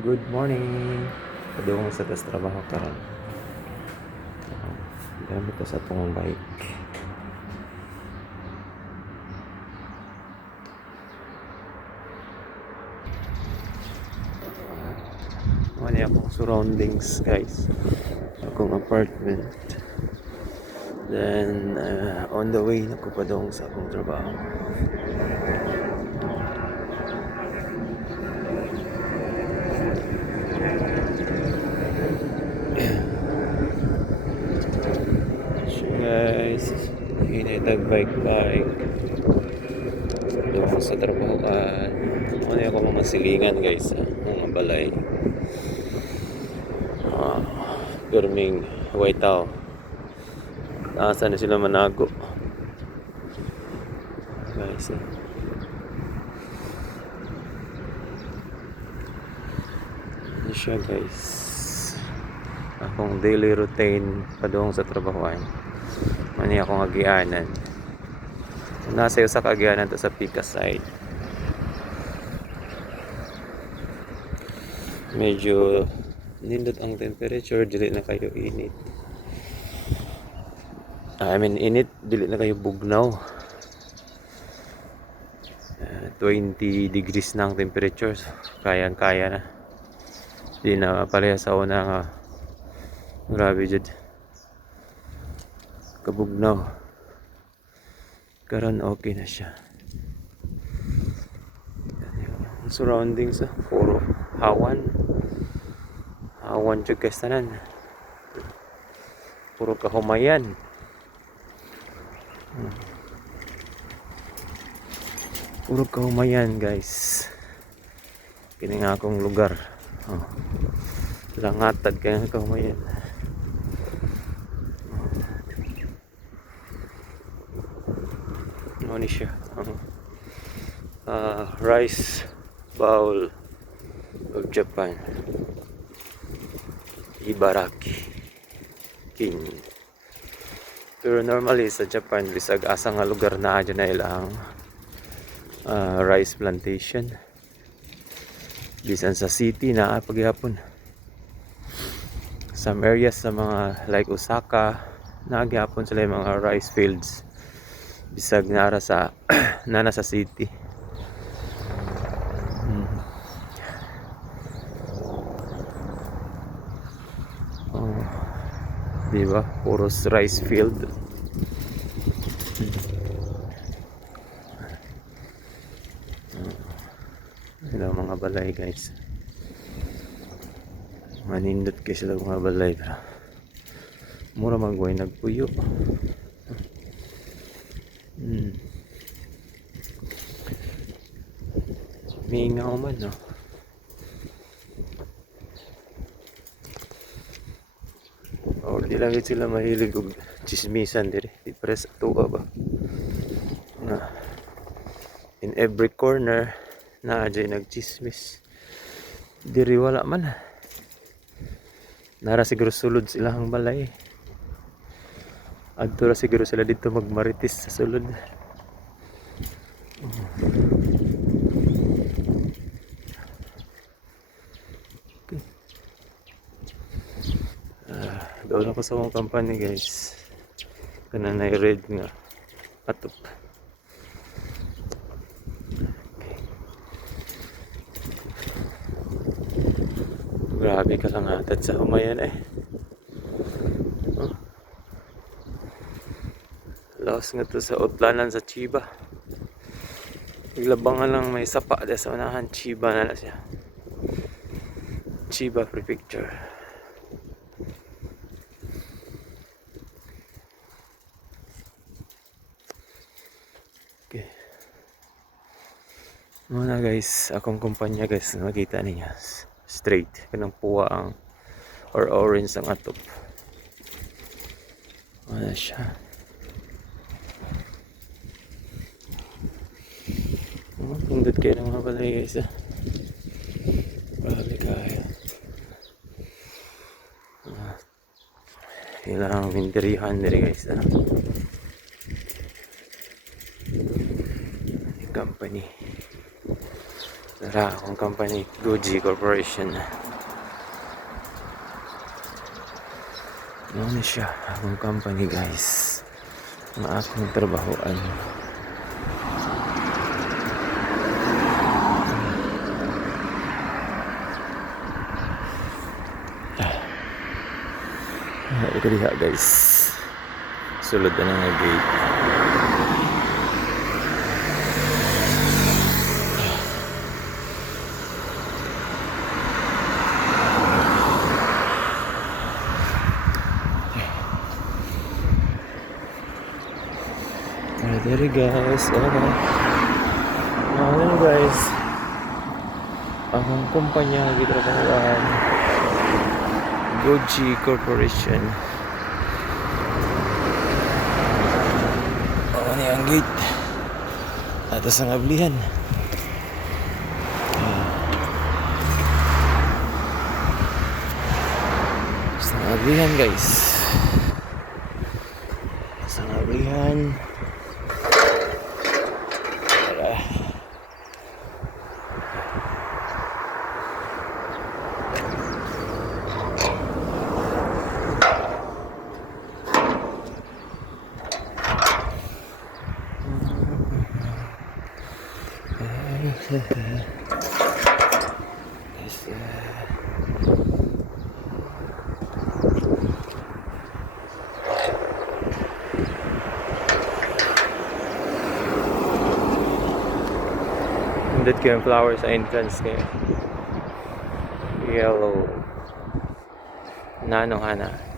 Good morning. Padung sa tas trabaho karon. Gamit ko sa tong bike. Ano akong surroundings, guys. Akong apartment. Then on the way na ko padung sa akong trabaho. So guys, initag bike. Doon sa trabahoan. Ano ako mga silingan, guys. Mga balay. Gurming Waitaw. Nasa na sila manago. Guys, Ano siya, guys. Akong daily routine padung sa trabahoan. Mani akong agianan. Nasa sa kagianan to sa Pika side. Medyo nindot ang temperature, dili na kayo init. Init, dili na kayo bugnaw. 20 degrees na ang temperature. Kayang-kaya na. Di na pareha sa una nga. Grabe jud. Kabugnaw. Karon okay na siya. Ang surroundings, puro hawan. Hawan jud guys tanan. Puro kahumayan. Puro kahumayan, guys. Kini nga akong lugar. Langatad kaya kahumayan. Ano ni siya? Rice bowl of Japan. Ibaraki King. Pero normally sa Japan, bisag asa nga lugar na dyan na ilang rice plantation. Bisan sa city na paghihapon. Some areas sa mga like Osaka, naghihapon sila yung mga rice fields. Bisag nara sa nana sa city. Diba? Puros rice field. Ito mga balay, guys. Manindot kayo sila mga balay, pero mura magway nagpuyo. Mingaw man, no? O di lang sila mahilig og chismisan dire. Di pres tuwa ba? Na in every corner na dyan nagchismis. Diri wala man. Nara siguro sulod silang balay. Adto ra siguro sila dito magmaritis sa sulod. Doon ako sa mga company, guys. Kana na red nga atop. Grabe ka lang atad sa humayan Laos nga to sa utlanan sa Chiba. Iglabangan lang may sapa da sa unahan. Chiba na siya. Chiba Prefecture. Okay. Muna, guys, akong kumpanya, guys, makita niya straight kanang puwa ang or orange ang atop. Wala siya. Pindot kayo ng mga balay, guys. Grabe kayo. Ilang winterihan diri, guys. Company sa Wala akong company, Goji Corporation. Ano siya, akong company guys. Ang akong trabahoan. Ito diha guys. Sulod na nga gate. There guys, ano guys, akong kumpanya gitrabahoan, Goji Corporation. Ni ang gate atas ang ablihan. Sa ablihan guys, sa ablihan. Nandito ko yung flower sa entrance kayo. Yellow. Nano hana.